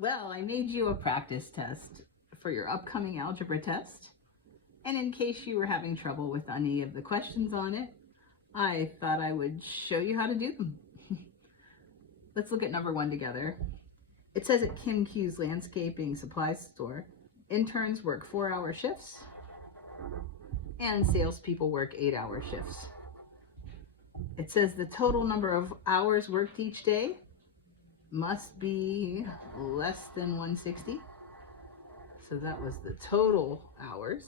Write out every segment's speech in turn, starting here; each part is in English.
Well, I made you a practice test for your upcoming algebra test. And in case you were having trouble with any of the questions on it, I thought I would show you how to do them. Let's look at number 1 together. It says at Kim Q's Landscaping Supply Store, interns work 4-hour shifts and salespeople work 8-hour shifts. It says the total number of hours worked each day must be less than 160. So that was the total hours.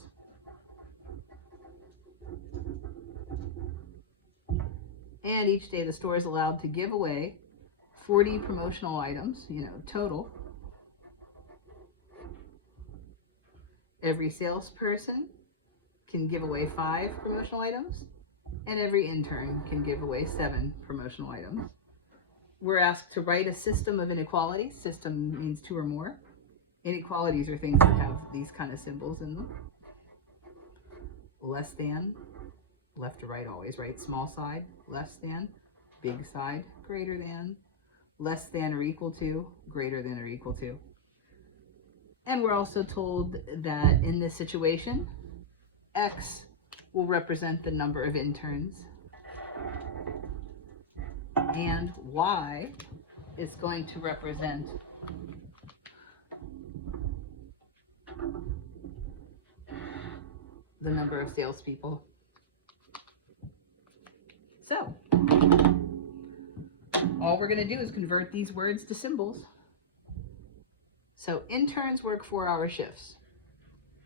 And each day the store is allowed to give away 40 promotional items, total. Every salesperson can give away 5 promotional items, and every intern can give away 7 promotional items. We're asked to write a system of inequalities. System means 2 or more. Inequalities are things that have these kind of symbols in them. Less than, left to right always, right? Small side, less than, big side, greater than, less than or equal to, greater than or equal to. And we're also told that in this situation, X will represent the number of interns, and Y is going to represent the number of salespeople. So, all we're going to do is convert these words to symbols. So interns work 4-hour shifts.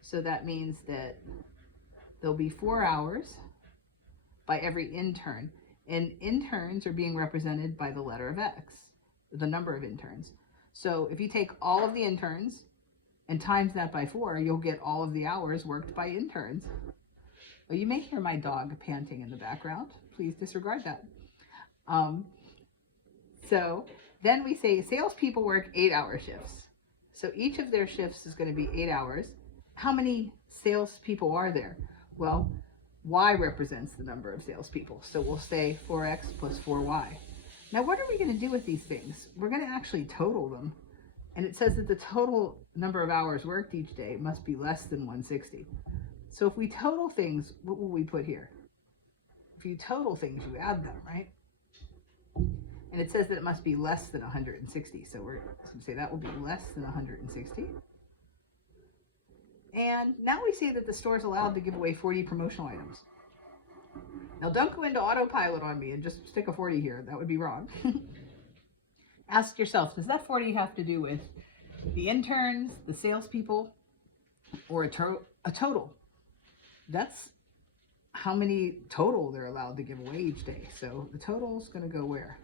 So that means that there'll be 4 hours by every intern. And interns are being represented by the letter of X, the number of interns. So if you take all of the interns and times that by 4, you'll get all of the hours worked by interns. Well, you may hear my dog panting in the background. Please disregard that. So then we say salespeople work 8-hour shifts. So each of their shifts is going to be 8 hours. How many salespeople are there? Well, Y represents the number of salespeople. So we'll say 4X plus 4Y. Now, what are we going to do with these things? We're going to actually total them. And it says that the total number of hours worked each day must be less than 160. So if we total things, what will we put here? If you total things, you add them, right? And it says that it must be less than 160. So we're going to say that will be less than 160. And now we say that the store is allowed to give away 40 promotional items. Now don't go into autopilot on me and just stick a 40 here. That would be wrong. Ask yourself, does that 40 have to do with the interns, the salespeople, or a total? That's how many total they're allowed to give away each day. So the total is going to go where?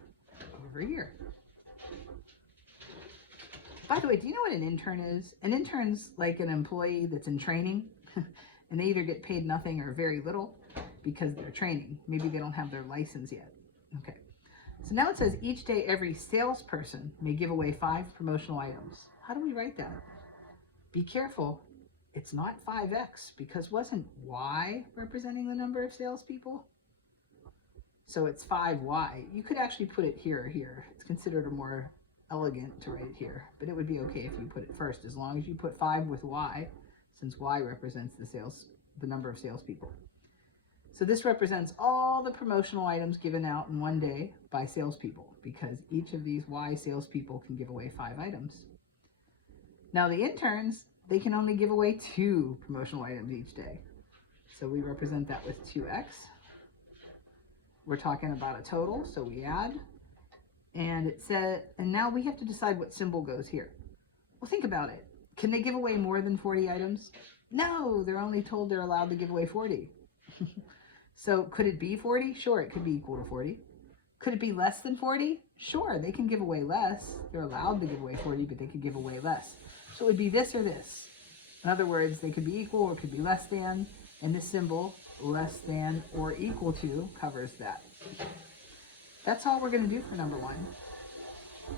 Over here. By the way, do you know what an intern is? An intern's like an employee that's in training, and they either get paid nothing or very little because they're training. Maybe they don't have their license yet. Okay. So now it says each day every salesperson may give away 5 promotional items. How do we write that? Be careful. It's not 5X, because wasn't Y representing the number of salespeople? So it's 5Y. You could actually put it here or here. It's considered a more elegant to write here, but it would be okay if you put it first, as long as you put 5 with Y, since Y represents the number of salespeople. So this represents all the promotional items given out in one day by salespeople, because each of these Y salespeople can give away 5 items. Now the interns, they can only give away 2 promotional items each day. So we represent that with 2X. We're talking about a total, so we add. And it said, and now we have to decide what symbol goes here. Well, think about it. Can they give away more than 40 items? No, they're only told they're allowed to give away 40. So could it be 40? Sure, it could be equal to 40. Could it be less than 40? Sure, they can give away less. They're allowed to give away 40, but they could give away less. So it would be this or this. In other words, they could be equal or it could be less than, and this symbol, less than or equal to, covers that. That's all we're going to do for number 1.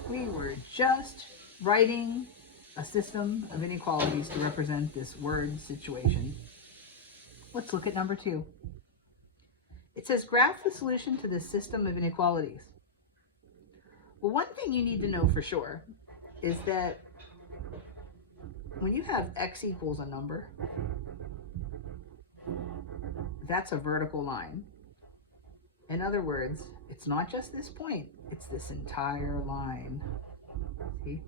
We were just writing a system of inequalities to represent this word situation. Let's look at number 2. It says, graph the solution to this system of inequalities. Well, one thing you need to know for sure is that when you have x equals a number, that's a vertical line. In other words, it's not just this point, it's this entire line. See?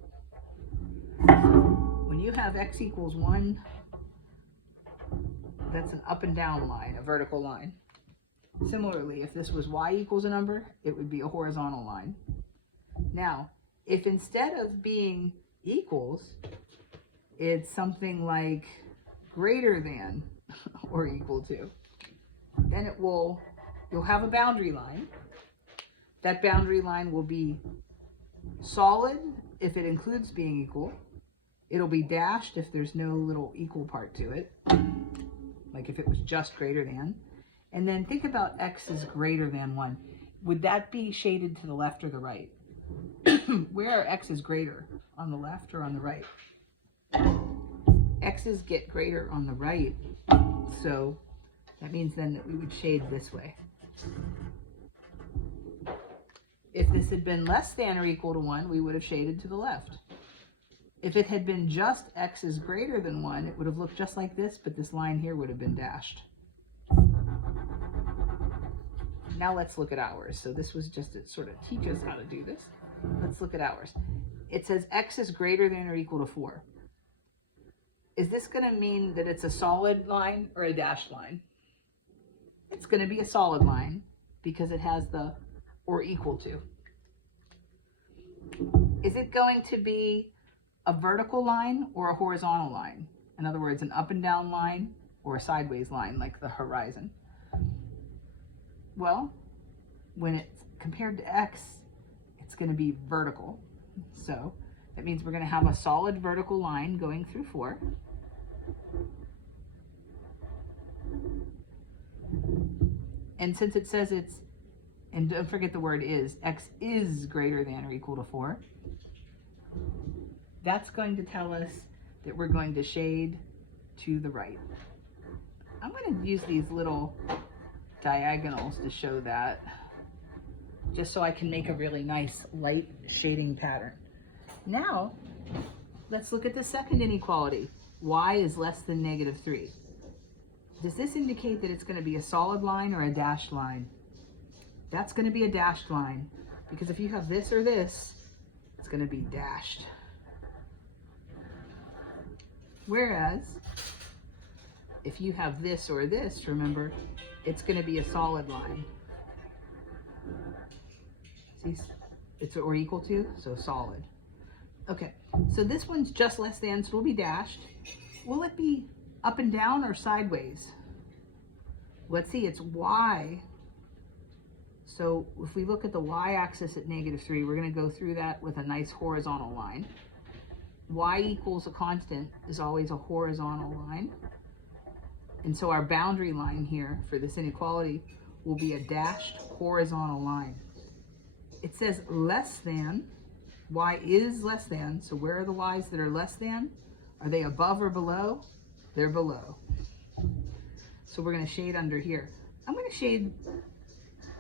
When you have x equals 1, that's an up and down line, a vertical line. Similarly, if this was y equals a number, it would be a horizontal line. Now, if instead of being equals, it's something like greater than or equal to, then you'll have a boundary line. That boundary line will be solid if it includes being equal. It'll be dashed if there's no little equal part to it, like if it was just greater than. And then think about x is greater than 1. Would that be shaded to the left or the right? Where are x's greater? On the left or on the right? X's get greater on the right, so that means then that we would shade this way. If this had been less than or equal to 1, we would have shaded to the left. If it had been just x is greater than 1, it would have looked just like this, but this line here would have been dashed. Now let's look at ours. So this was just to sort of teach us how to do this. Let's look at ours. It says x is greater than or equal to 4. Is this going to mean that it's a solid line or a dashed line? It's going to be a solid line because it has the or equal to. Is it going to be a vertical line or a horizontal line? In other words, an up and down line or a sideways line like the horizon? Well, when it's compared to x, it's going to be vertical. So that means we're going to have a solid vertical line going through 4. And since it says it's, and don't forget the word is, x is greater than or equal to 4, that's going to tell us that we're going to shade to the right. I'm going to use these little diagonals to show that, just so I can make a really nice light shading pattern. Now, let's look at the second inequality. Y is less than -3. Does this indicate that it's going to be a solid line or a dashed line? That's going to be a dashed line, because if you have this or this, it's going to be dashed. Whereas, if you have this or this, remember, it's going to be a solid line. See, it's or equal to, so solid. Okay, so this one's just less than, so it'll be dashed. Will it be up and down or sideways? Let's see, it's y. So if we look at the y-axis at -3, we're going to go through that with a nice horizontal line. Y equals a constant is always a horizontal line. And so our boundary line here for this inequality will be a dashed horizontal line. It says less than. Y is less than. So where are the y's that are less than? Are they above or below? They're below. So we're going to shade under here. I'm going to shade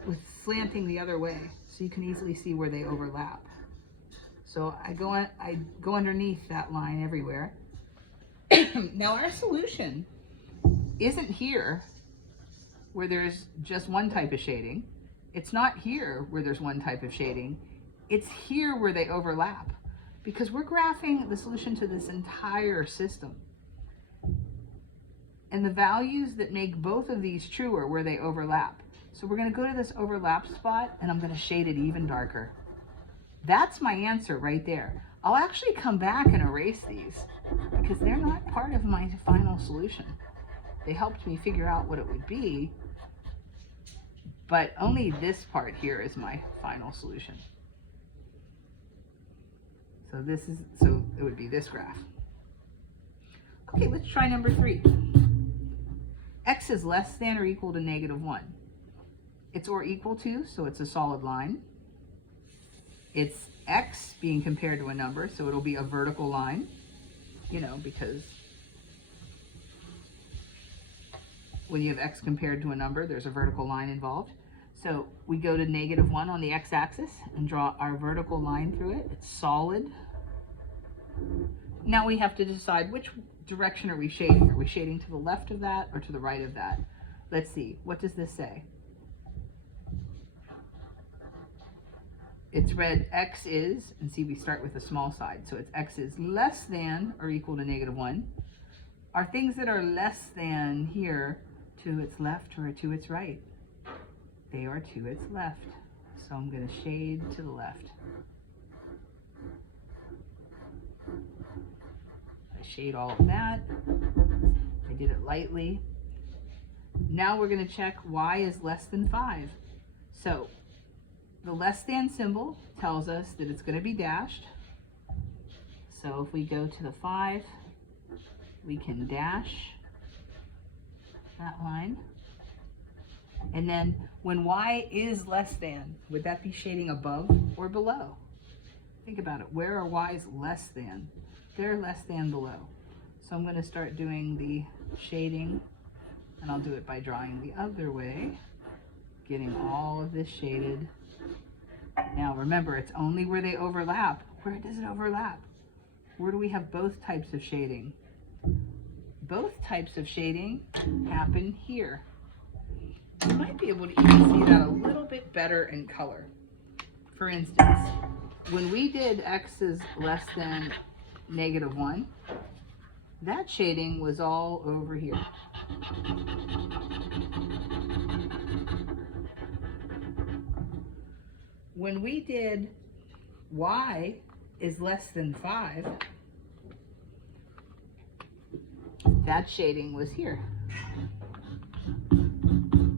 with slanting the other way so you can easily see where they overlap. So I go underneath that line everywhere. Now our solution isn't here where there's just one type of shading. It's not here where there's one type of shading. It's here where they overlap, because we're graphing the solution to this entire system. And the values that make both of these true are where they overlap. So we're going to go to this overlap spot, and I'm going to shade it even darker. That's my answer right there. I'll actually come back and erase these because they're not part of my final solution. They helped me figure out what it would be, but only this part here is my final solution. So it would be this graph. Okay, let's try number 3. X is less than or equal to -1. It's or equal to, so it's a solid line. It's x being compared to a number, so it'll be a vertical line, you know, because when you have x compared to a number, there's a vertical line involved. So we go to -1 on the x-axis and draw our vertical line through it. It's solid. Now we have to decide which direction are we shading. Are we shading to the left of that or to the right of that? Let's see, what does this say? It's read x is, and see we start with the small side, so it's x is less than or equal to -1. Are things that are less than here to its left or to its right? They are to its left, so I'm going to shade to the left. I shade all of that. I did it lightly. Now we're going to check y is less than 5. So the less than symbol tells us that it's going to be dashed. So if we go to the 5, we can dash that line. And then when y is less than, would that be shading above or below? Think about it. Where are y's less than? They're less than below. So I'm going to start doing the shading, and I'll do it by drawing the other way, getting all of this shaded. Now remember, it's only where they overlap. Where does it overlap? Where do we have both types of shading? Both types of shading happen here. You might be able to even see that a little bit better in color. For instance, when we did x is less than -1, that shading was all over here. When we did y is less than 5, that shading was here.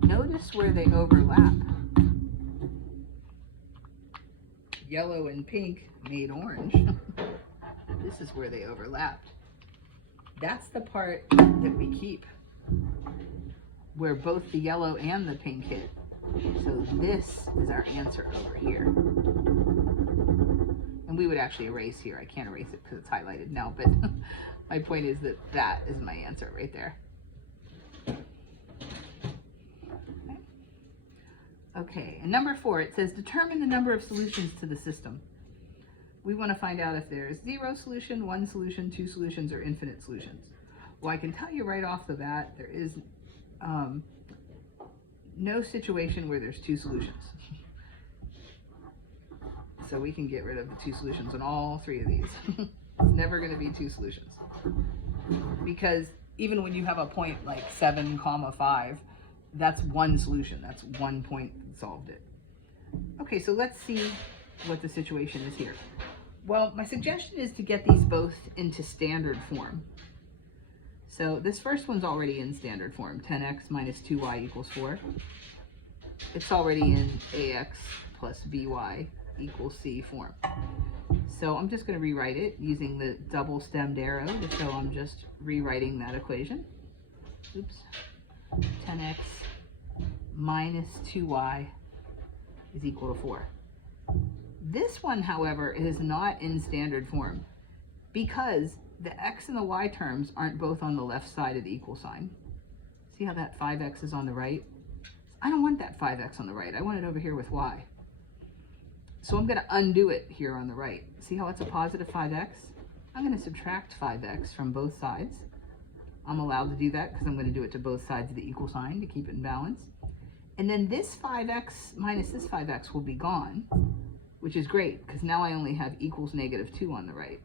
Notice where they overlap. Yellow and pink made orange. This is where they overlapped. That's the part that we keep, where both the yellow and the pink hit. So this is our answer over here. And we would actually erase here. I can't erase it because it's highlighted now, but my point is that that is my answer right there. Okay, and number 4, it says determine the number of solutions to the system. We want to find out if there's 0 solution, 1 solution, 2 solutions, or infinite solutions. Well, I can tell you right off the bat, there is no situation where there's 2 solutions. So we can get rid of the 2 solutions on all 3 of these. It's never going to be 2 solutions. Because even when you have a point like 7, 5, that's 1 solution. That's 1 point that solved it. Okay, so let's see what the situation is here. Well, my suggestion is to get these both into standard form. So this first one's already in standard form, 10x minus 2y equals 4. It's already in ax plus by equals c form. So I'm just going to rewrite it using the double stemmed arrow to show I'm just rewriting that equation. Oops. 10x minus 2y is equal to 4. This one, however, is not in standard form because the x and the y terms aren't both on the left side of the equal sign. See how that 5x is on the right? I don't want that 5x on the right. I want it over here with y. So I'm going to undo it here on the right. See how it's a positive 5x? I'm going to subtract 5x from both sides. I'm allowed to do that because I'm going to do it to both sides of the equal sign to keep it in balance. And then this 5x minus this 5x will be gone, which is great because now I only have equals -2 on the right.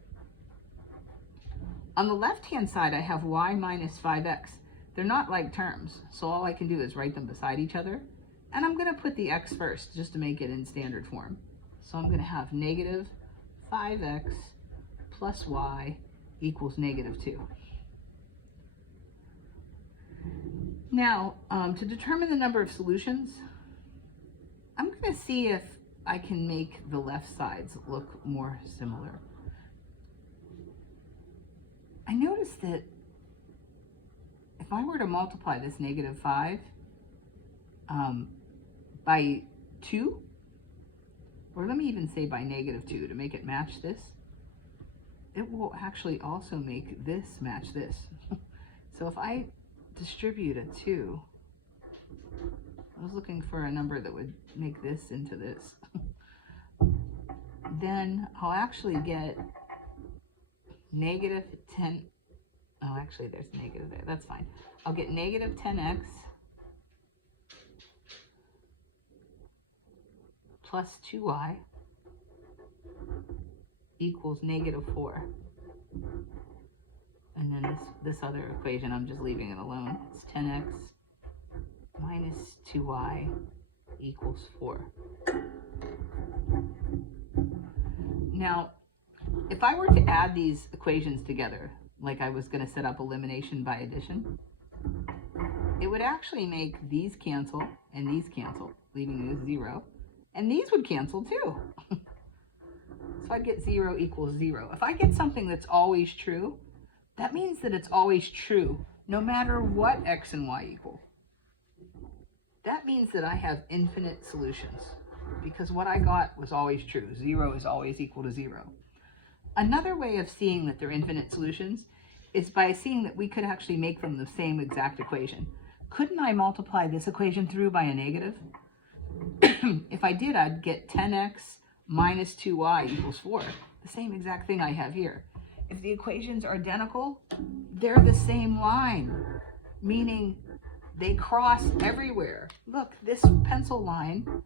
On the left-hand side, I have y minus 5x. They're not like terms, so all I can do is write them beside each other. And I'm going to put the x first just to make it in standard form. So I'm going to have negative 5x plus y equals -2. Now, to determine the number of solutions, I'm going to see if I can make the left sides look more similar. I noticed that if I were to multiply this -5 by 2, or let me even say by -2 to make it match this, it will actually also make this match this. So if I distribute a 2, I was looking for a number that would make this into this, then I'll actually get negative 10, oh, actually there's negative there, that's fine. I'll get negative 10x plus 2y equals negative 4. And then this other equation, I'm just leaving it alone. It's 10x minus 2y equals 4. Now, if I were to add these equations together, like I was going to set up elimination by addition, it would actually make these cancel and these cancel, leaving this 0. And these would cancel too. So I'd get 0 equals 0. If I get something that's always true, that means that it's always true, no matter what x and y equal. That means that I have infinite solutions, because what I got was always true. 0 is always equal to 0. Another way of seeing that they're infinite solutions is by seeing that we could actually make them the same exact equation. Couldn't I multiply this equation through by a negative? If I did, I'd get 10x minus 2y equals 4, the same exact thing I have here. If the equations are identical, they're the same line, meaning they cross everywhere. Look, this pencil line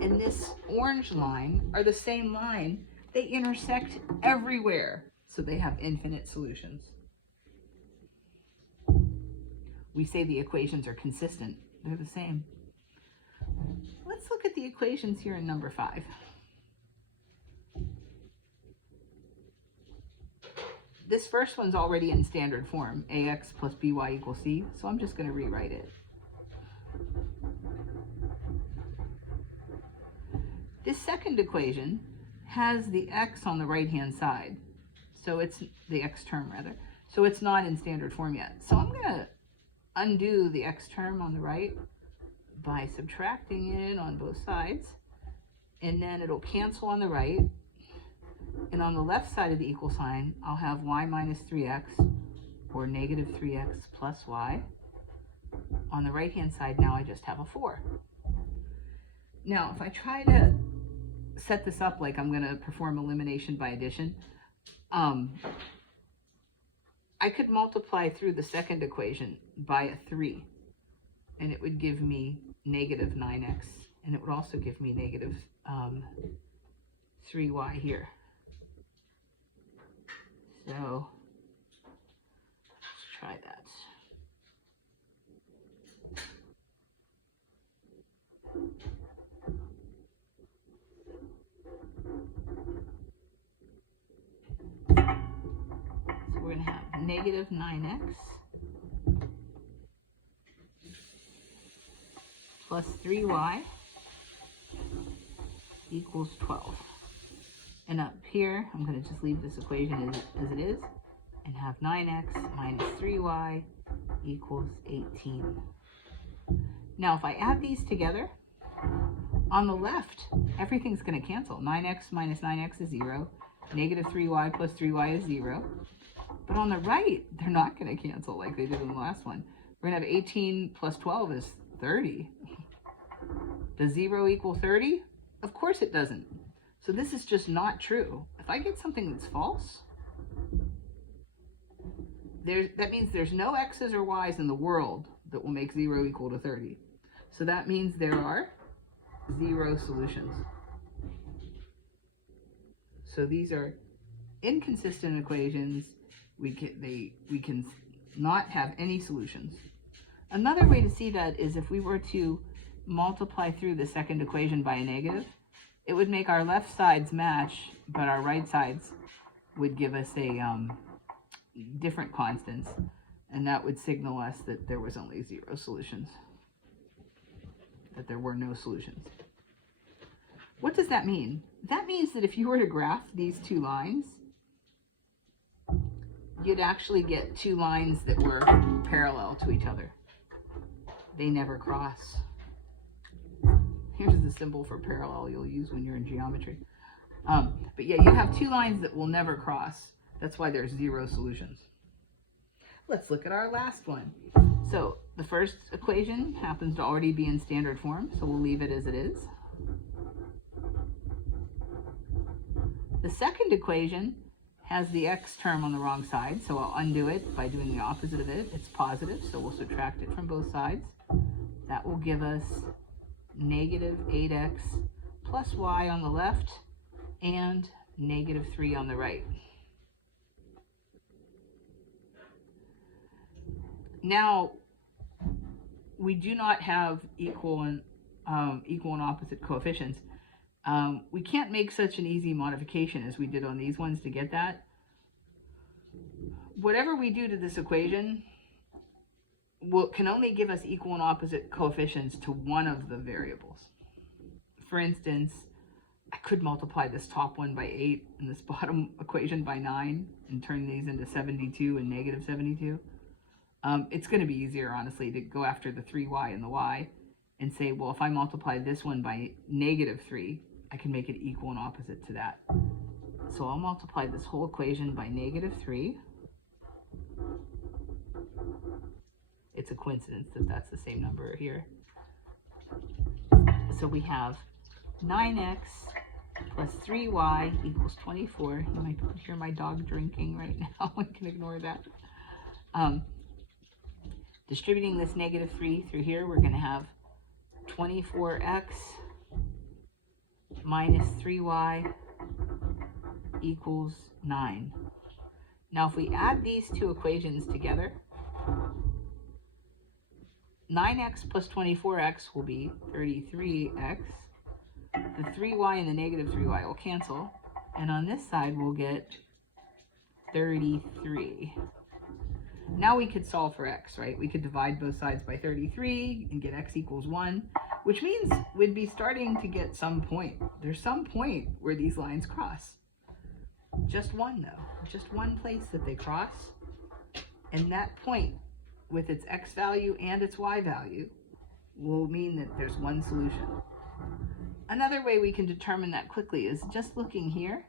and this orange line are the same line. They intersect everywhere, so they have infinite solutions. We say the equations are consistent. They're the same. Let's look at the equations here in number 5. This first one's already in standard form, ax plus by equals c, so I'm just going to rewrite it. This second equation has the x on the right-hand side, so it's the x term rather, so it's not in standard form yet. So I'm going to undo the x term on the right by subtracting it on both sides, and then it'll cancel on the right. And on the left side of the equal sign, I'll have y minus 3x, or negative 3x plus y. On the right-hand side, now I just have a 4. Now, if I try to set this up like I'm going to perform elimination by addition, I could multiply through the second equation by a 3, and it would give me negative 9x, and it would also give me negative 3y here. So let's try that. So we're going to have negative 9x plus 3y equals 12. And up here, I'm going to just leave this equation as it is and have 9x minus 3y equals 18. Now, if I add these together, on the left, everything's going to cancel. 9x minus 9x is 0. Negative 3y plus 3y is 0. But on the right, they're not going to cancel like they did in the last one. We're going to have 18 plus 12 is 30. Does 0 equal 30? Of course it doesn't. So this is just not true. If I get something that's false, that means there's no x's or y's in the world that will make 0 equal to 30. So that means there are 0 solutions. So these are inconsistent equations. We can not have any solutions. Another way to see that is if we were to multiply through the second equation by a negative, it would make our left sides match, but our right sides would give us a different constants, and that would signal us that there was only 0 solutions, that there were no solutions. What does that mean? That means that if you were to graph these two lines, you'd actually get two lines that were parallel to each other. They never cross. Here's the symbol for parallel you'll use when you're in geometry. But yeah, you have two lines that will never cross. That's why there's 0 solutions. Let's look at our last one. So the first equation happens to already be in standard form, so we'll leave it as it is. The second equation has the x term on the wrong side, so I'll undo it by doing the opposite of it. It's positive, so we'll subtract it from both sides. That will give us negative 8x plus y on the left and negative 3 on the right. Now, we do not have equal and opposite coefficients. We can't make such an easy modification as we did on these ones to get that. Whatever we do to this equation can only give us equal and opposite coefficients to one of the variables. For instance, I could multiply this top one by 8 and this bottom equation by 9 and turn these into 72 and negative 72. It's going to be easier, honestly, to go after the 3y and the y and say, well, if I multiply this one by negative 3, I can make it equal and opposite to that. So I'll multiply this whole equation by negative 3. It's a coincidence that that's the same number here. So we have 9x plus 3y equals 24. You might hear my dog drinking right now. I can ignore that. Distributing this negative 3 through here, we're going to have 24x minus 3y equals 9. Now, if we add these two equations together, 9x plus 24x will be 33x. The 3y and the negative 3y will cancel. And on this side, we'll get 33. Now we could solve for x, right? We could divide both sides by 33 and get x equals 1, which means we'd be starting to get some point. There's some point where these lines cross. Just one, though. Just one place that they cross. And that point, with its x value and its y value, will mean that there's one solution. Another way we can determine that quickly is just looking here.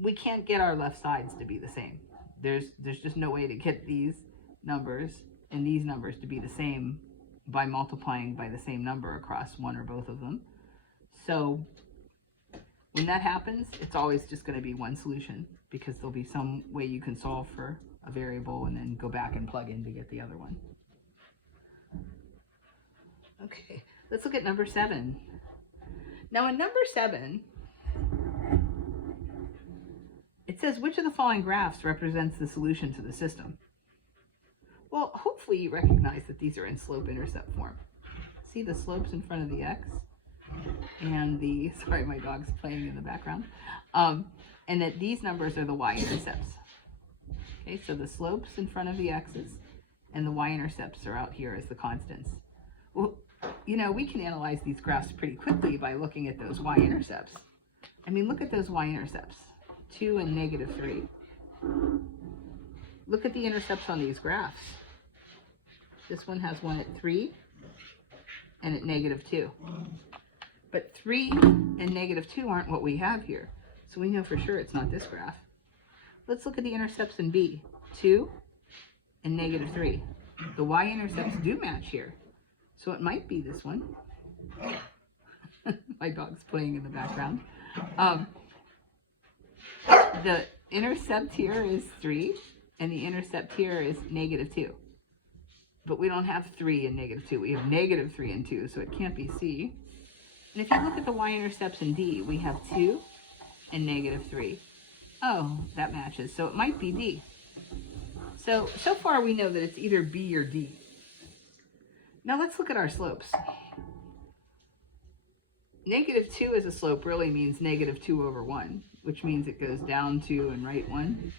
We can't get our left sides to be the same. There's just no way to get these numbers and these numbers to be the same by multiplying by the same number across one or both of them. So when that happens, it's always just going to be one solution, because there'll be some way you can solve for a variable and then go back and plug in to get the other one. Okay, let's look at number 7. Now in number 7, it says, which of the following graphs represents the solution to the system? Well, hopefully you recognize that these are in slope-intercept form. See the slopes in front of the x and the, sorry, my dog's playing in the background, and that these numbers are the y-intercepts. Okay, so the slopes in front of the x's and the y-intercepts are out here as the constants. Well, you know, we can analyze these graphs pretty quickly by looking at those y-intercepts. I mean, look at those y-intercepts. 2 and negative 3. Look at the intercepts on these graphs. This one has one at 3 and at negative 2. But 3 and negative 2 aren't what we have here. So we know for sure it's not this graph. Let's look at the intercepts in B. 2 and negative 3. The y-intercepts do match here. So it might be this one. My dog's playing in the background. The intercept here is 3, and the intercept here is negative 2. But we don't have 3 and negative 2. We have negative 3 and 2, so it can't be C. And if you look at the y-intercepts in D, we have 2 and negative 3. Oh, that matches. So it might be D. So far we know that it's either B or D. Now let's look at our slopes. Negative 2 as a slope really means negative 2 over 1, which means it goes down 2 and right 1.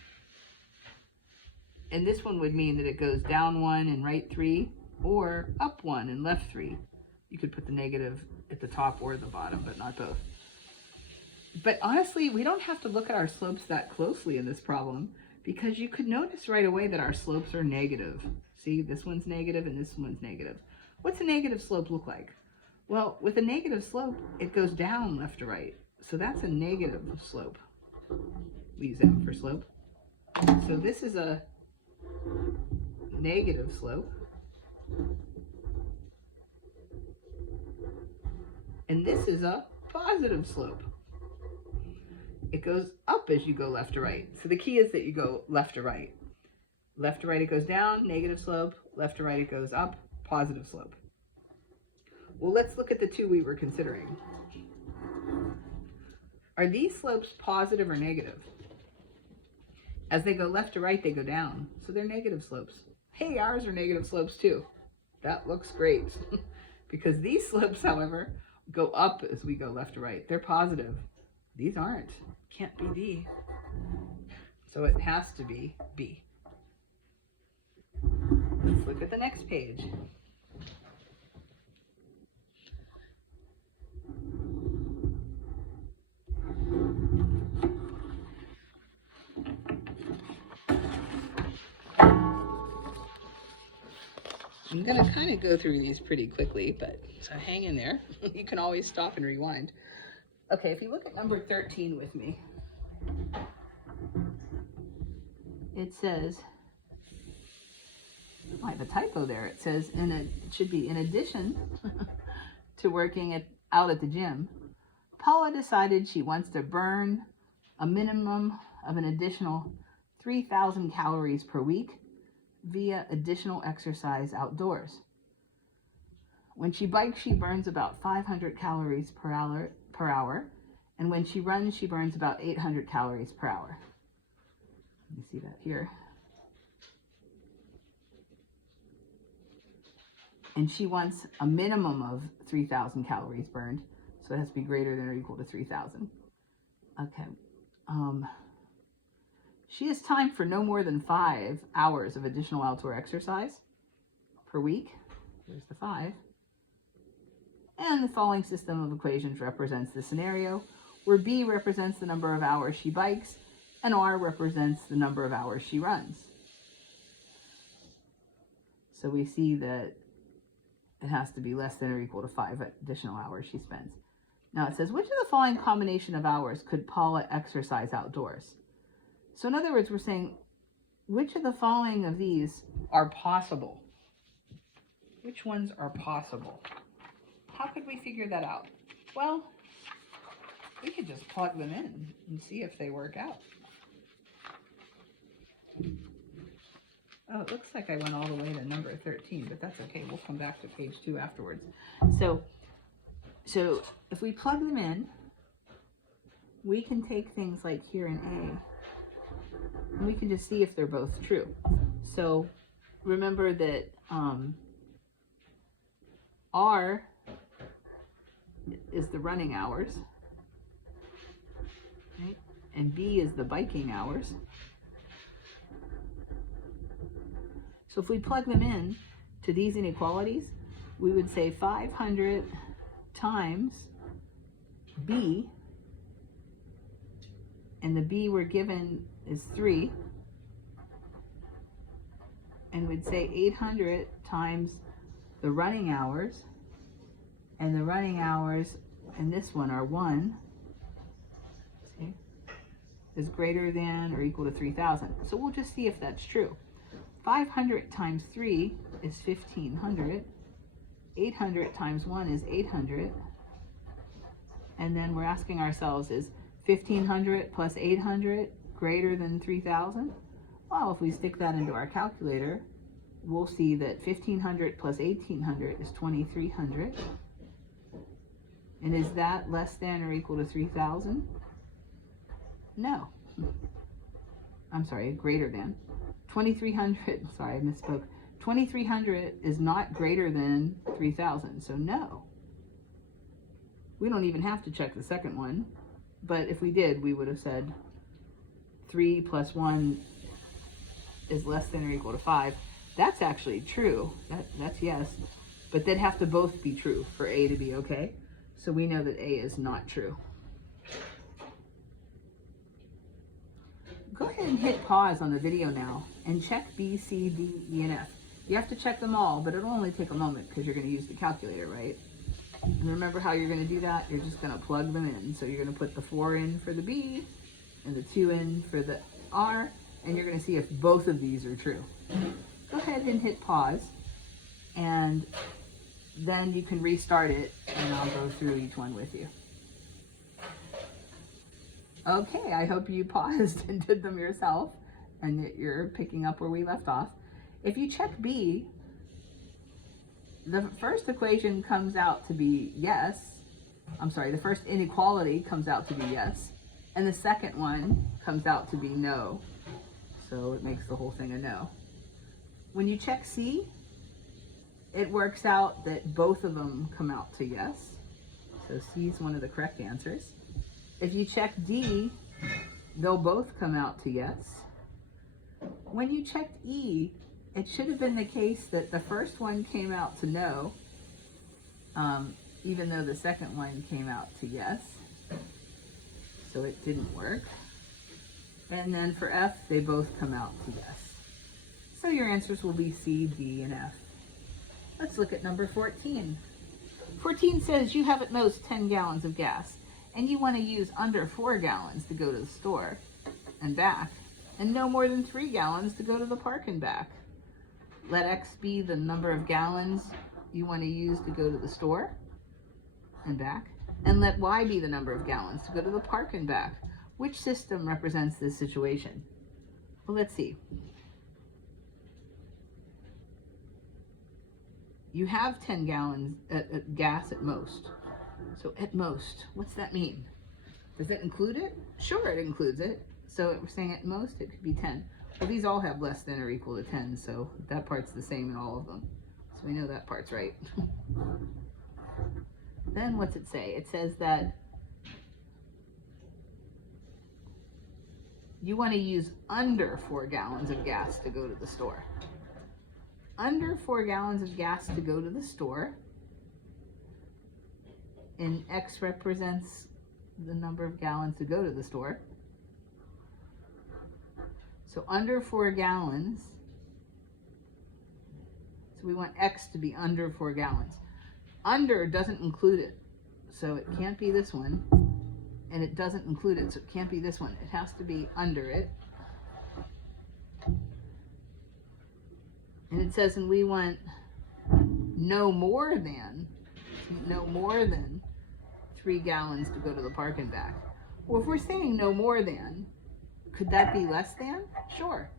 And this one would mean that it goes down 1 and right 3, or up 1 and left 3. You could put the negative at the top or the bottom, but not both. But honestly, we don't have to look at our slopes that closely in this problem, because you could notice right away that our slopes are negative. See, this one's negative and this one's negative. What's a negative slope look like? Well, with a negative slope, it goes down left to right. So that's a negative slope. We use M for slope. So this is a negative slope. And this is a positive slope. it goes up as you go left to right. So the key is that you go left to right. Left to right it goes down, negative slope. Left to right it goes up, positive slope. Well, let's look at the two we were considering. Are these slopes positive or negative? As they go left to right, they go down. So they're negative slopes. Hey, ours are negative slopes too. That looks great. Because these slopes, however, go up as we go left to right. They're positive. These aren't. Can't be D. So it has to be B. Let's look at the next page. I'm going to kind of go through these pretty quickly, but so hang in there. You can always stop and rewind. Okay, if you look at number 13 with me, it says, I have a typo there. It says, it should be in addition to working out at the gym, Paula decided she wants to burn a minimum of an additional 3,000 calories per week via additional exercise outdoors. When she bikes, she burns about 500 calories per hour, and when she runs, she burns about 800 calories per hour. You see that here. And she wants a minimum of 3,000 calories burned, so it has to be greater than or equal to 3,000. Okay. She has time for no more than 5 hours of additional outdoor exercise per week. There's the 5. And the following system of equations represents the scenario where B represents the number of hours she bikes and R represents the number of hours she runs. So we see that it has to be less than or equal to 5 additional hours she spends. Now it says, which of the following combination of hours could Paula exercise outdoors? So in other words, we're saying, which of the following of these are possible? Which ones are possible? How could we figure that out? Well, we could just plug them in and see if they work out. Oh, it looks like I went all the way to number 13, but that's okay. We'll come back to page 2 afterwards. So if we plug them in, we can take things like here in A, and we can just see if they're both true. So remember that R is the running hours, right? And B is the biking hours. So if we plug them in to these inequalities, we would say 500 times B, and the B we're given is 3, and we'd say 800 times the running hours, and the running hours in this one are 1, see, is greater than or equal to 3,000. So we'll just see if that's true. 500 times 3 is 1,500. 800 times 1 is 800. And then we're asking ourselves, is 1,500 plus 800 greater than 3,000? Well, if we stick that into our calculator, we'll see that 1,500 plus 1,800 is 2,300. And is that less than or equal to 3,000? No. I'm sorry, greater than. 2,300, sorry, I misspoke. 2,300 is not greater than 3,000, so no. We don't even have to check the second one, but if we did, we would have said 3 plus 1 is less than or equal to 5. That's actually true. That's yes, but they'd have to both be true for A to be okay. So we know that A is not true. Go ahead and hit pause on the video now and check B, C, D, E, and F. You have to check them all, but it'll only take a moment because you're going to use the calculator, right? And remember how you're going to do that? You're just going to plug them in. So you're going to put the 4 in for the B and the 2 in for the R, and you're going to see if both of these are true. Go ahead and hit pause, and then you can restart it, and I'll go through each one with you. Okay, I hope you paused and did them yourself and that you're picking up where we left off. If you check B, the first equation comes out to be yes. I'm sorry, the first inequality comes out to be yes, and the second one comes out to be no. So it makes the whole thing a no. When you check C, it works out that both of them come out to yes. So C is one of the correct answers. If you check D, they'll both come out to yes. When you checked E, it should have been the case that the first one came out to no, even though the second one came out to yes. So it didn't work. And then for F, they both come out to yes. So your answers will be C, D, and F. Let's look at number 14. 14 says you have at most 10 gallons of gas, and you want to use under 4 gallons to go to the store and back, and no more than 3 gallons to go to the park and back. Let X be the number of gallons you want to use to go to the store and back, and let Y be the number of gallons to go to the park and back. Which system represents this situation? Well, let's see. You have 10 gallons at gas at most. So at most, what's that mean? Does it include it? Sure, it includes it. So we're saying at most it could be 10. Well, these all have less than or equal to 10, so that part's the same in all of them. So we know that part's right. Then what's it say? It says that you want to use under 4 gallons of gas to go to the store. Under 4 gallons of gas to go to the store, and X represents the number of gallons to go to the store. So under 4 gallons, so we want X to be under 4 gallons. Under doesn't include it, so it can't be this one, and it doesn't include it, so it can't be this one. It has to be under it. And it says, and we want no more than 3 gallons to go to the park and back. Well, if we're saying no more than, could that be less than? Sure.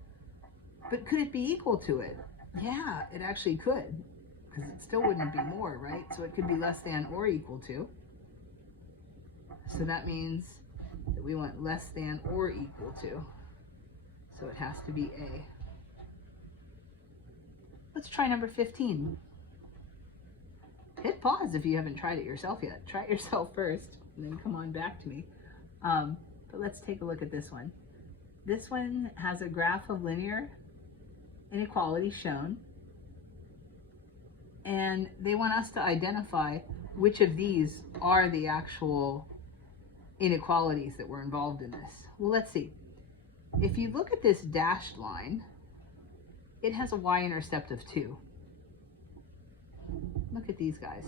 But could it be equal to it? Yeah, it actually could, because it still wouldn't be more, right? So it could be less than or equal to. So that means that we want less than or equal to. So it has to be A. Let's try number 15. Hit pause if you haven't tried it yourself yet. Try it yourself first, and then come on back to me. But let's take a look at this one. This one has a graph of linear inequalities shown, and they want us to identify which of these are the actual inequalities that were involved in this. Well, let's see. If you look at this dashed line, it has a y-intercept of 2. Look at these guys.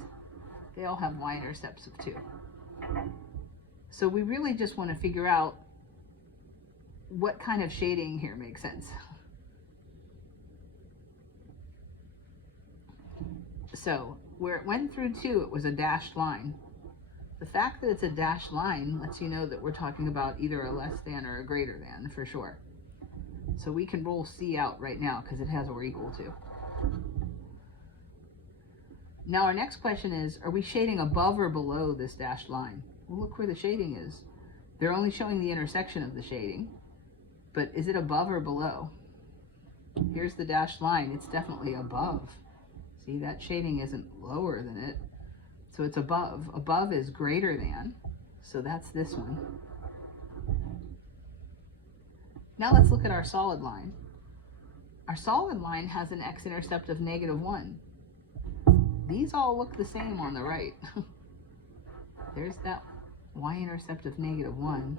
They all have y-intercepts of 2. So we really just want to figure out what kind of shading here makes sense. So where it went through 2, it was a dashed line. The fact that it's a dashed line lets you know that we're talking about either a less than or a greater than for sure. So we can roll C out right now because it has or equal to. Now our next question is, are we shading above or below this dashed line? Well, look where the shading is. They're only showing the intersection of the shading, but is it above or below? Here's the dashed line. It's definitely above. See, that shading isn't lower than it, so it's above. Above is greater than, so that's this one. Now let's look at our solid line. Our solid line has an x-intercept of -1. These all look the same on the right. There's that y-intercept of -1.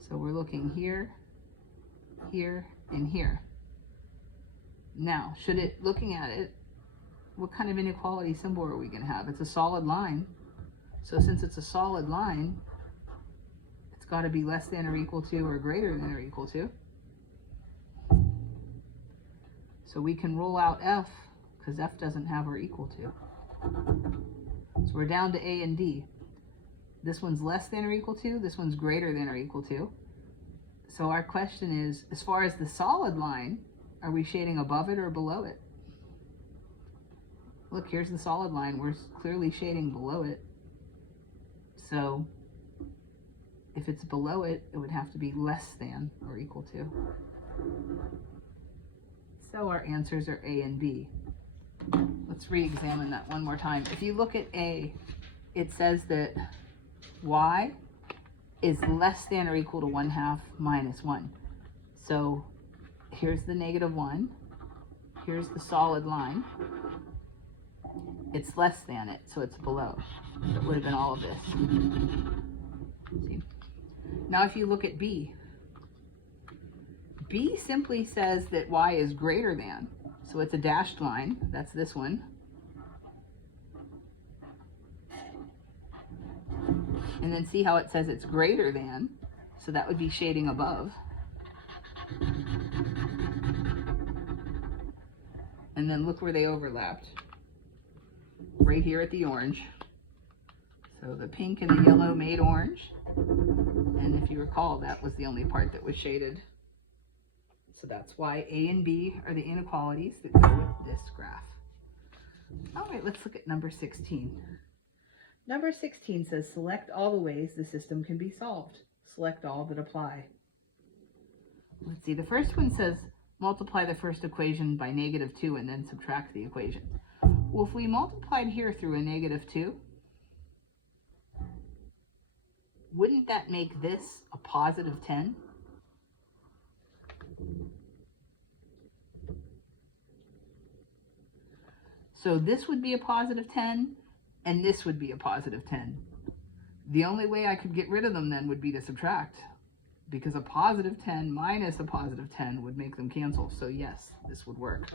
So we're looking here, here, and here. Now, looking at it, what kind of inequality symbol are we going to have? It's a solid line. So since it's a solid line, it's got to be less than or equal to or greater than or equal to. So we can rule out F, because F doesn't have or equal to. So we're down to A and D. This one's less than or equal to, this one's greater than or equal to. So our question is, as far as the solid line, are we shading above it or below it? Look, here's the solid line. We're clearly shading below it. So if it's below it, it would have to be less than or equal to. So our answers are A and B. Let's re-examine that one more time. If you look at A, it says that y is less than or equal to 1/2 minus 1. So here's the -1. Here's the solid line. It's less than it, so it's below. So it would have been all of this. See? Now if you look at B, B simply says that y is greater than. So it's a dashed line. That's this one. And then see how it says it's greater than. So that would be shading above. And then look where they overlapped. Right here at the orange. So the pink and the yellow made orange. And if you recall, that was the only part that was shaded. So that's why A and B are the inequalities that go with this graph. All right, let's look at number 16. Number 16 says, select all the ways the system can be solved. Select all that apply. Let's see, the first one says, multiply the first equation by -2 and then subtract the equation. Well, if we multiplied here through a -2, wouldn't that make this a +10? So this would be a +10, and this would be a +10. The only way I could get rid of them then would be to subtract, because a +10 minus a +10 would make them cancel. So yes, this would work.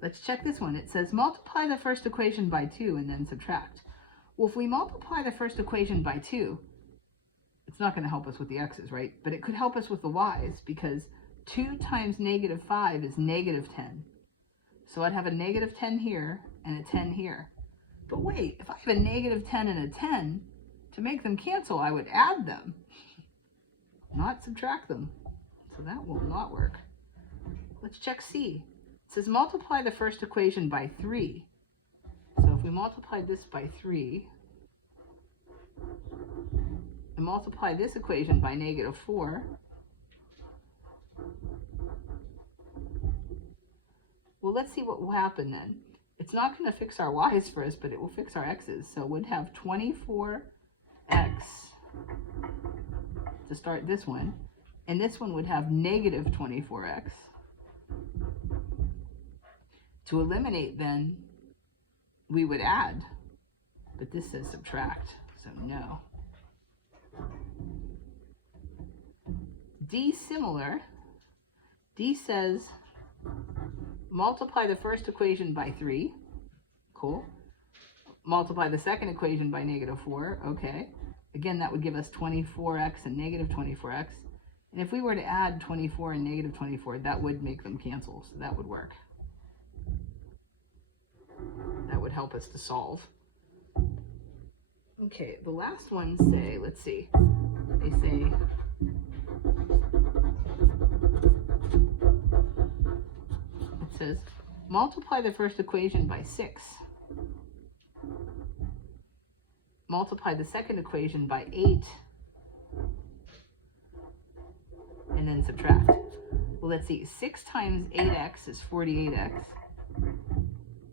Let's check this one. It says multiply the first equation by 2 and then subtract. Well, if we multiply the first equation by 2, it's not going to help us with the x's, right? But it could help us with the y's, because 2 times -5 is -10. So I'd have a -10 here and a 10 here. But wait, if I have a -10 and a 10, to make them cancel, I would add them, not subtract them. So that will not work. Let's check C. It says multiply the first equation by 3. So if we multiply this by 3, and multiply this equation by -4, well, let's see what will happen then. It's not going to fix our y's for us, but it will fix our x's. So we'd have 24x to start this one, and this one would have -24x. To eliminate, then, we would add, but this says subtract, so no. D similar. D says multiply the first equation by 3. Cool. Multiply the second equation by -4. Okay. Again, that would give us 24x and -24x. And if we were to add 24 and -24, that would make them cancel, so that would work. That would help us to solve. Okay, the last ones say, let's see, they say, it says, multiply the first equation by 6. Multiply the second equation by 8. And then subtract. Well, let's see, 6 times 8x is 48x.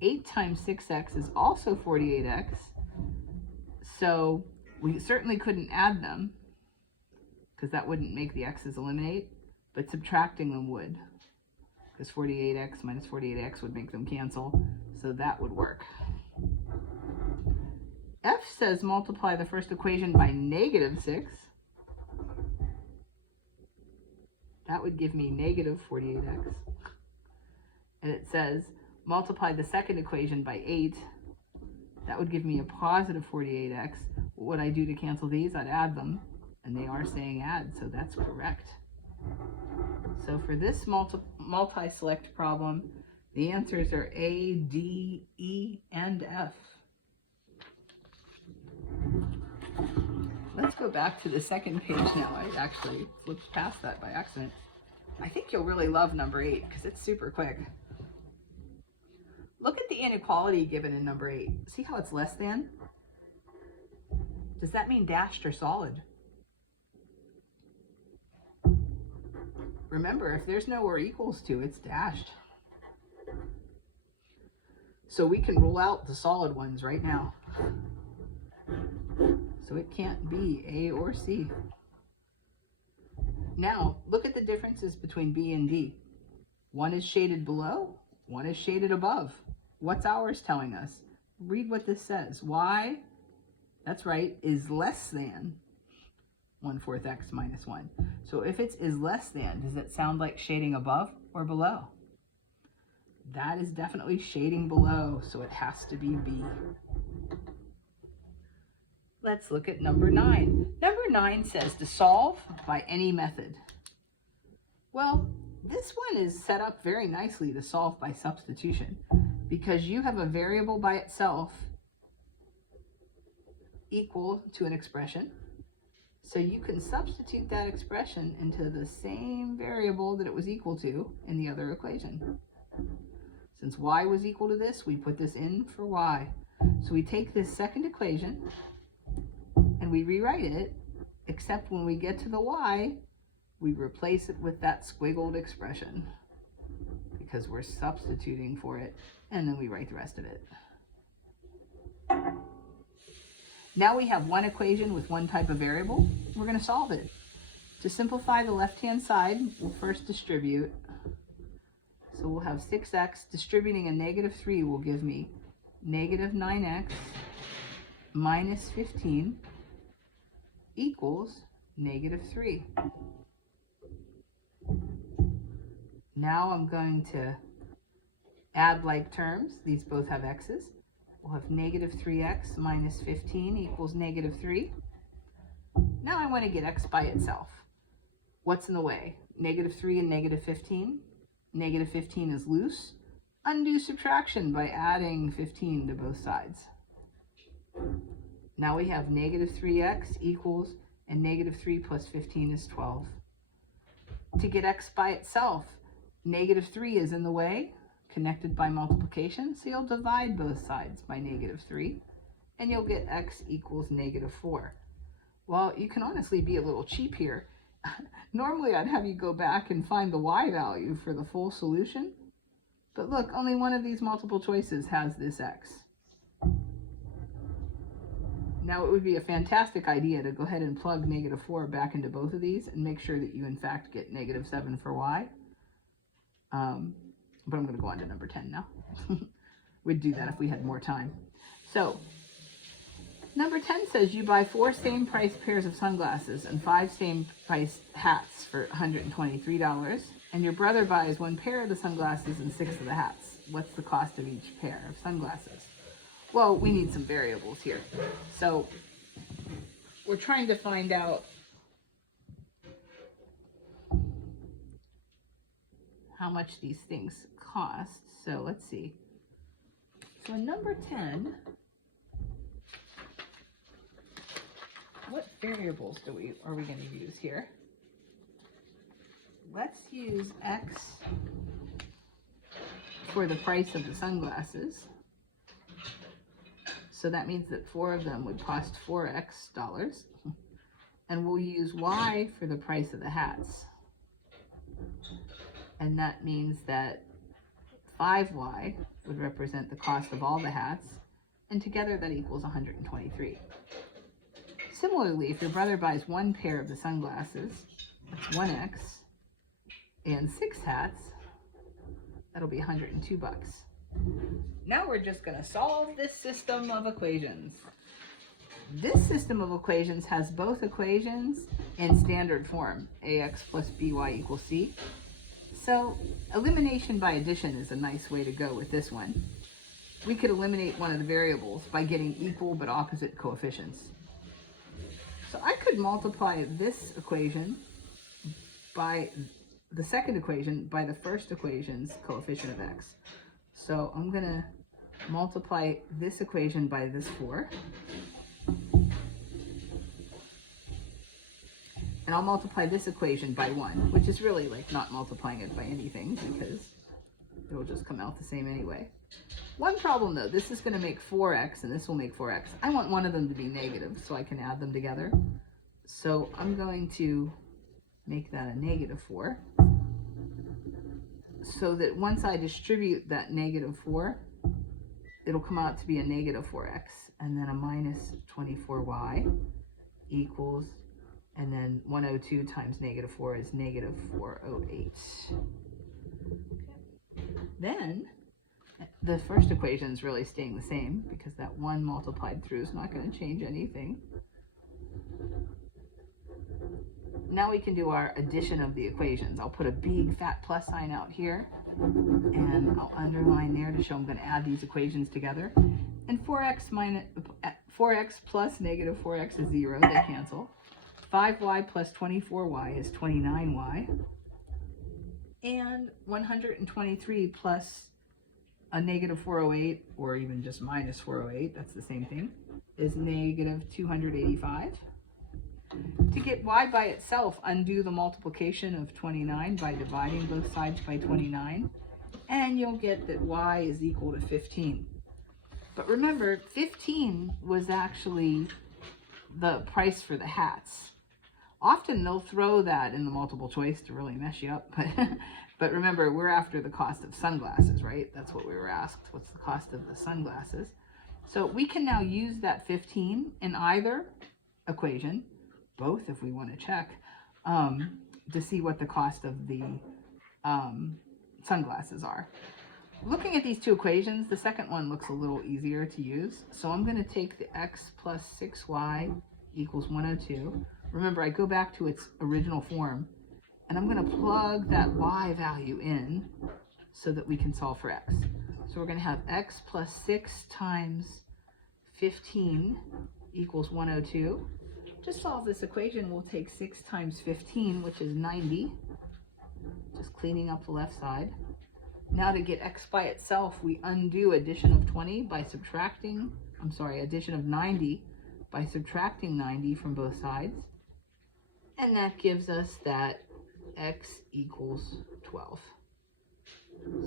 8 times 6x is also 48x. So we certainly couldn't add them, because that wouldn't make the x's eliminate, but subtracting them would, because 48x minus 48x would make them cancel, so that would work. F says multiply the first equation by -6. That would give me -48x. And it says multiply the second equation by 8. That would give me a +48x. What would I do to cancel these? I'd add them, and they are saying add, so that's correct. So for this multi-select problem, the answers are A, D, E, and F. let's go back to the second page now. I actually flipped past that by accident. I think you'll really love number 8 because it's super quick. Look at the inequality given in number 8. See how it's less than? Does that mean dashed or solid? Remember, if there's nowhere equals to, it's dashed. So we can rule out the solid ones right now. So it can't be A or C. Now, look at the differences between B and D. One is shaded below, one is shaded above. What's ours telling us? Read what this says. Y, that's right, is less than 1/4 x minus 1. So if it's is less than, does it sound like shading above or below? That is definitely shading below, so it has to be B. Let's look at number 9. Number 9 says to solve by any method. Well, this one is set up very nicely to solve by substitution because you have a variable by itself equal to an expression. So you can substitute that expression into the same variable that it was equal to in the other equation. Since y was equal to this, we put this in for y. So we take this second equation and we rewrite it, except when we get to the y, we replace it with that squiggled expression because we're substituting for it, and then we write the rest of it. Now we have one equation with one type of variable. We're going to solve it. To simplify the left-hand side, we'll first distribute. So we'll have 6x. Distributing a -3 will give me -9x minus 15 equals -3. Now I'm going to add like terms. These both have x's. We'll have -3x minus 15 equals -3. Now I want to get x by itself. What's in the way? -3 and -15. -15 is loose. Undo subtraction by adding 15 to both sides. Now we have -3x equals, and -3 plus 15 is 12. To get x by itself, -3 is in the way, connected by multiplication, so you'll divide both sides by -3, and you'll get x equals -4. Well, you can honestly be a little cheap here. Normally I'd have you go back and find the y value for the full solution, but look, only one of these multiple choices has this x. Now it would be a fantastic idea to go ahead and plug -4 back into both of these and make sure that you in fact get -7 for y. But I'm going to go on to number 10 now. We'd do that if we had more time. So number 10 says you buy 4 same price pairs of sunglasses and 5 same price hats for $123, and your brother buys 1 pair of the sunglasses and 6 of the hats. What's the cost of each pair of sunglasses? Well, we need some variables here. So we're trying to find out how much these things cost. So let's see. So in number 10, what variables are we going to use here? Let's use x for the price of the sunglasses. So that means that 4 of them would cost $4x. And we'll use y for the price of the hats. And that means that 5y would represent the cost of all the hats, and together that equals 123. Similarly, if your brother buys 1 pair of the sunglasses, that's 1x, and 6 hats, that'll be $102. Now we're just going to solve this system of equations. This system of equations has both equations in standard form, ax plus by equals c. So elimination by addition is a nice way to go with this one. We could eliminate one of the variables by getting equal but opposite coefficients. So I could multiply this equation by the second equation by the first equation's coefficient of x. So I'm going to multiply this equation by this 4. And I'll multiply this equation by 1, which is really like not multiplying it by anything because it'll just come out the same anyway. One problem though, this is going to make 4x and this will make 4x. I want one of them to be negative so I can add them together. So I'm going to make that a negative 4. So that once I distribute that negative 4, it'll come out to be a negative 4x and then a minus 24y equals, and then 102 times negative 4 is negative 408. Then the first equation is really staying the same because that 1 multiplied through is not going to change anything. Now we can do our addition of the equations. I'll put a big fat plus sign out here and I'll underline there to show I'm going to add these equations together. And 4x plus negative 4x is 0, they cancel. 5y plus 24y is 29y. And 123 plus a negative 408, or even just minus 408, that's the same thing, is negative 285. To get y by itself, undo the multiplication of 29 by dividing both sides by 29, and you'll get that y is equal to 15. But remember, 15 was actually the price for the hats. Often they'll throw that in the multiple choice to really mess you up, but remember, we're after the cost of sunglasses, right? That's what we were asked. What's the cost of the sunglasses? So we can now use that 15 in either equation, both if we want to check, to see what the cost of the sunglasses are. Looking at these two equations, the second one looks a little easier to use. So I'm going to take the x plus 6y equals 102. Remember, I go back to its original form, and I'm going to plug that y value in so that we can solve for x. So we're going to have x plus 6 times 15 equals 102. To solve this equation, we'll take 6 times 15, which is 90. Just cleaning up the left side. Now to get x by itself, we undo addition of 20 by subtracting, addition of 90 by subtracting 90 from both sides. And that gives us that x equals 12.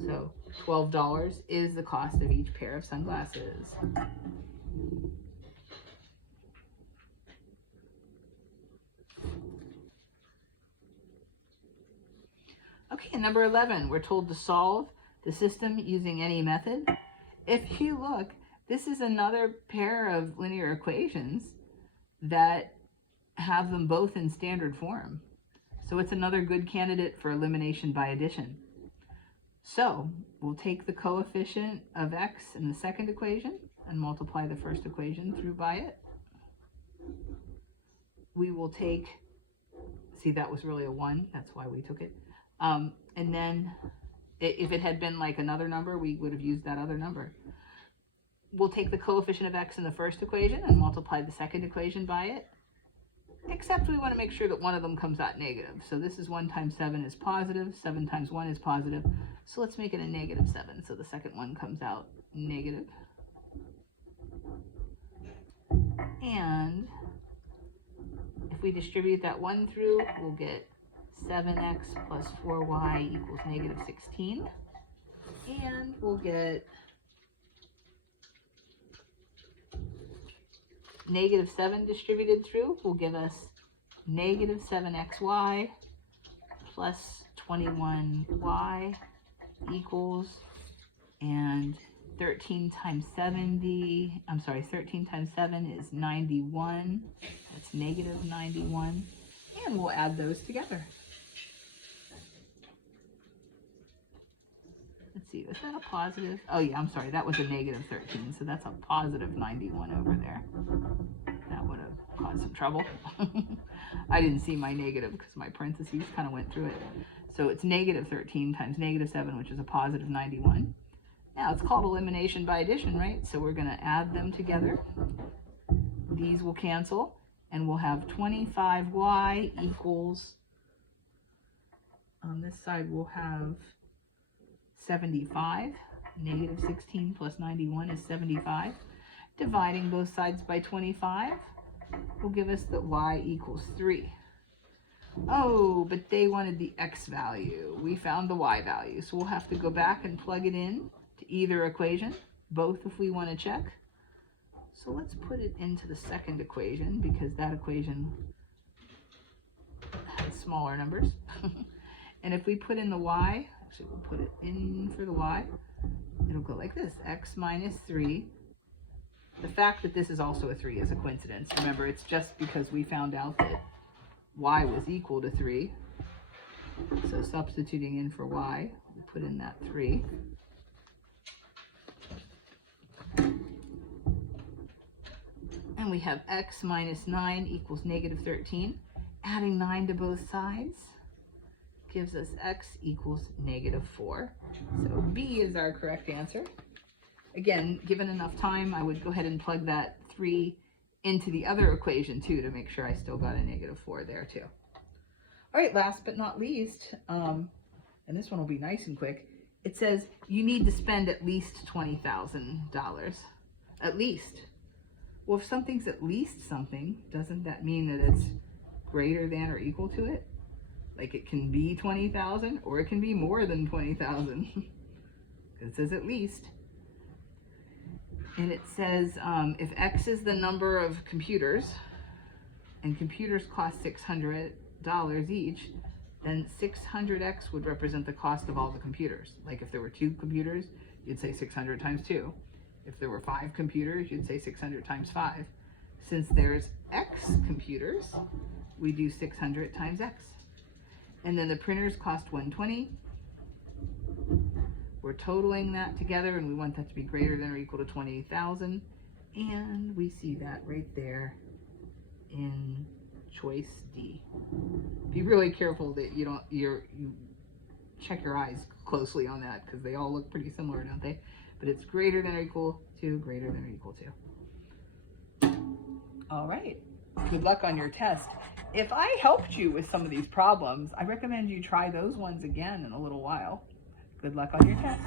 So $12 is the cost of each pair of sunglasses. Okay, and number 11, we're told to solve the system using any method. If you look, this is another pair of linear equations that have them both in standard form. So it's another good candidate for elimination by addition. So we'll take the coefficient of x in the second equation and multiply the first equation through by it. We will take, see, that was really a 1, that's why we took it. And then if it had been like another number, we would have used that other number. We'll take the coefficient of x in the first equation and multiply the second equation by it, except we want to make sure that one of them comes out negative. So this is 1 times 7 is positive, 7 times 1 is positive. So let's make it a negative 7. So the second one comes out negative. And if we distribute that 1 through, we'll get 7x plus 4y equals negative 16. And we'll get negative 7 distributed through will give us negative 7xy plus 21y equals, and 13 times 7 is 91. That's negative 91. And we'll add those together. Let's see, was that a positive? Oh yeah, I'm sorry, that was a negative 13, so that's a positive 91 over there. That would have caused some trouble. I didn't see my negative because my parentheses kind of went through it. So it's negative 13 times negative 7, which is a positive 91. Now it's called elimination by addition, right? So we're going to add them together. These will cancel, and we'll have 25y equals, on this side we'll have 75. Negative 16 plus 91 is 75. Dividing both sides by 25 will give us that y equals 3. Oh, but they wanted the x value. We found the y value. So we'll have to go back and plug it in to either equation, both if we want to check. So let's put it into the second equation because that equation has smaller numbers. And if we put in the y, actually we'll put it in for the y, it'll go like this, x minus 3. The fact that this is also a 3 is a coincidence. Remember, it's just because we found out that y was equal to 3. So substituting in for y, we put in that 3. And we have x minus 9 equals negative 13. Adding 9 to both sides gives us x equals negative 4. So B is our correct answer. Again, given enough time, I would go ahead and plug that 3 into the other equation too to make sure I still got a negative 4 there too. All right, last but not least, and this one will be nice and quick, it says you need to spend at least $20,000. At least. Well, if something's at least something, doesn't that mean that it's greater than or equal to it? Like it can be 20,000 or it can be more than 20,000. It says at least. And it says if X is the number of computers and computers cost $600 each, then 600X would represent the cost of all the computers. Like if there were 2 computers, you'd say 600 times 2. If there were 5 computers, you'd say 600 times 5. Since there's X computers, we do 600 times X. And then the printers cost $120. We're totaling that together and we want that to be greater than or equal to 20,000. And we see that right there in choice D. Be really careful that you check your eyes closely on that because they all look pretty similar, don't they? But it's greater than or equal to, greater than or equal to. All right. Good luck on your test. If I helped you with some of these problems, I recommend you try those ones again in a little while. Good luck on your test.